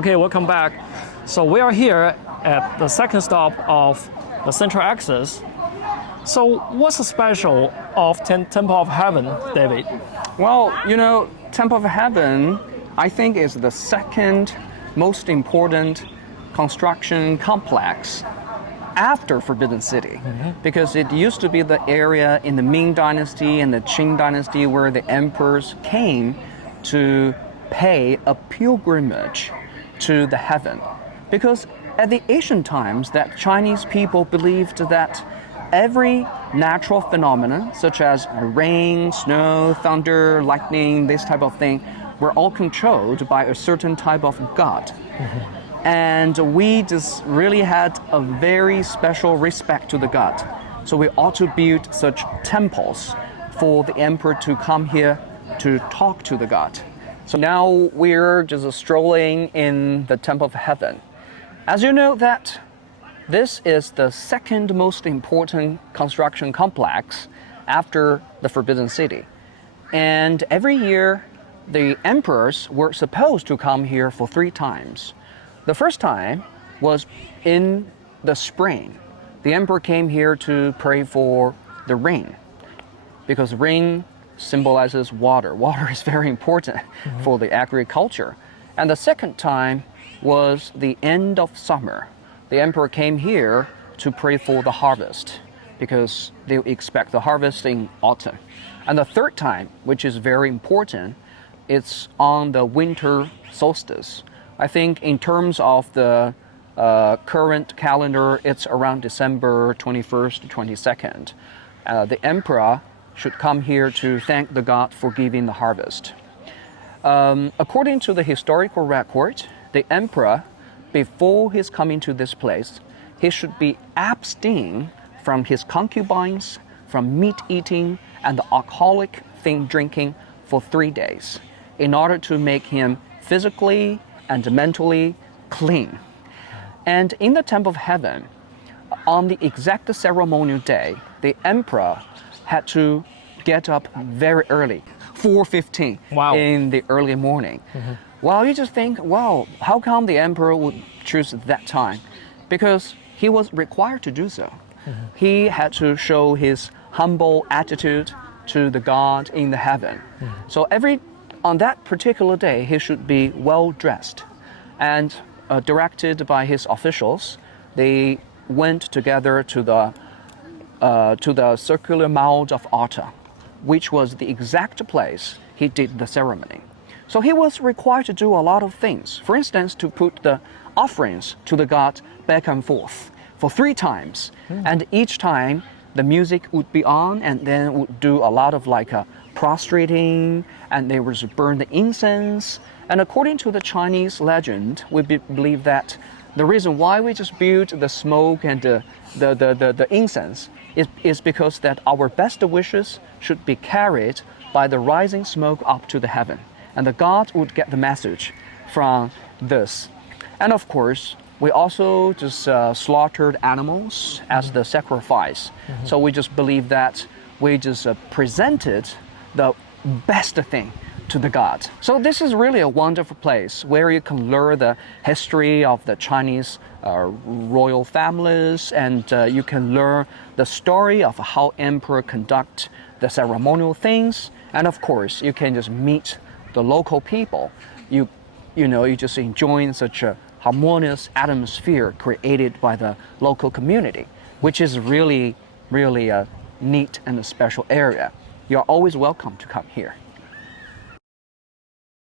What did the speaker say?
Okay, welcome back. So we are here at the second stop of the Central Axis. So what's the special of Temple of Heaven, David? Well, Temple of Heaven, I think, is the second most important construction complex after Forbidden City, because it used to be the area in the Ming Dynasty and the Qing Dynasty where the emperors came to pay a pilgrimage to the heaven. Because at the ancient times, that Chinese people believed that every natural phenomenon, such as rain, snow, thunder, lightning, this type of thing, were all controlled by a certain type of god. And we just really had a very special respect to the god. So we ought to build such temples for the emperor to come here to talk to the god. So now we're just strolling in the Temple of Heaven. As you know that this is the second most important construction complex after the Forbidden City. And every year, the emperors were supposed to come here for 3 times. The first time was in the spring. The emperor came here to pray for the rain, because rain symbolizes water. Water is very important for the agriculture. And the second time was the end of summer. The emperor came here to pray for the harvest, because they expect the harvest in autumn. And the third time, which is very important, it's on the winter solstice. I think in terms of the current calendar, it's around December 21st to 22nd. The emperor should come here to thank the god for giving the harvest. According to the historical record, the emperor, before his coming to this place, he should be abstain from his concubines, from meat eating and the alcoholic thing drinking for 3 days, in order to make him physically and mentally clean. And in the Temple of Heaven, on the exact ceremonial day, the emperor had to get up very early, 4:15 in the early morning. Well, you just think, wow, how come the emperor would choose that time? Because he was required to do so. He had to show his humble attitude to the God in the heaven. So on that particular day, he should be well dressed. And directed by his officials, they went together to the circular mound of altar, which was the exact place he did the ceremony. So he was required to do a lot of things. For instance, to put the offerings to the god back and forth for 3 times. And each time the music would be on, and then would do a lot of prostrating, and they would burn the incense. And according to the Chinese legend, we believe that the reason why we just build the smoke and the incense is because that our best wishes should be carried by the rising smoke up to the heaven. And the god would get the message from this. And of course, we also just slaughtered animals as the sacrifice. So we just believe that we just presented the best thing to the god. So this is really a wonderful place where you can learn the history of the Chinese royal families, and you can learn the story of how emperor conduct the ceremonial things. And of course, you can just meet the local people. You just enjoying such a harmonious atmosphere created by the local community, which is really, really a neat and a special area. You're always welcome to come here.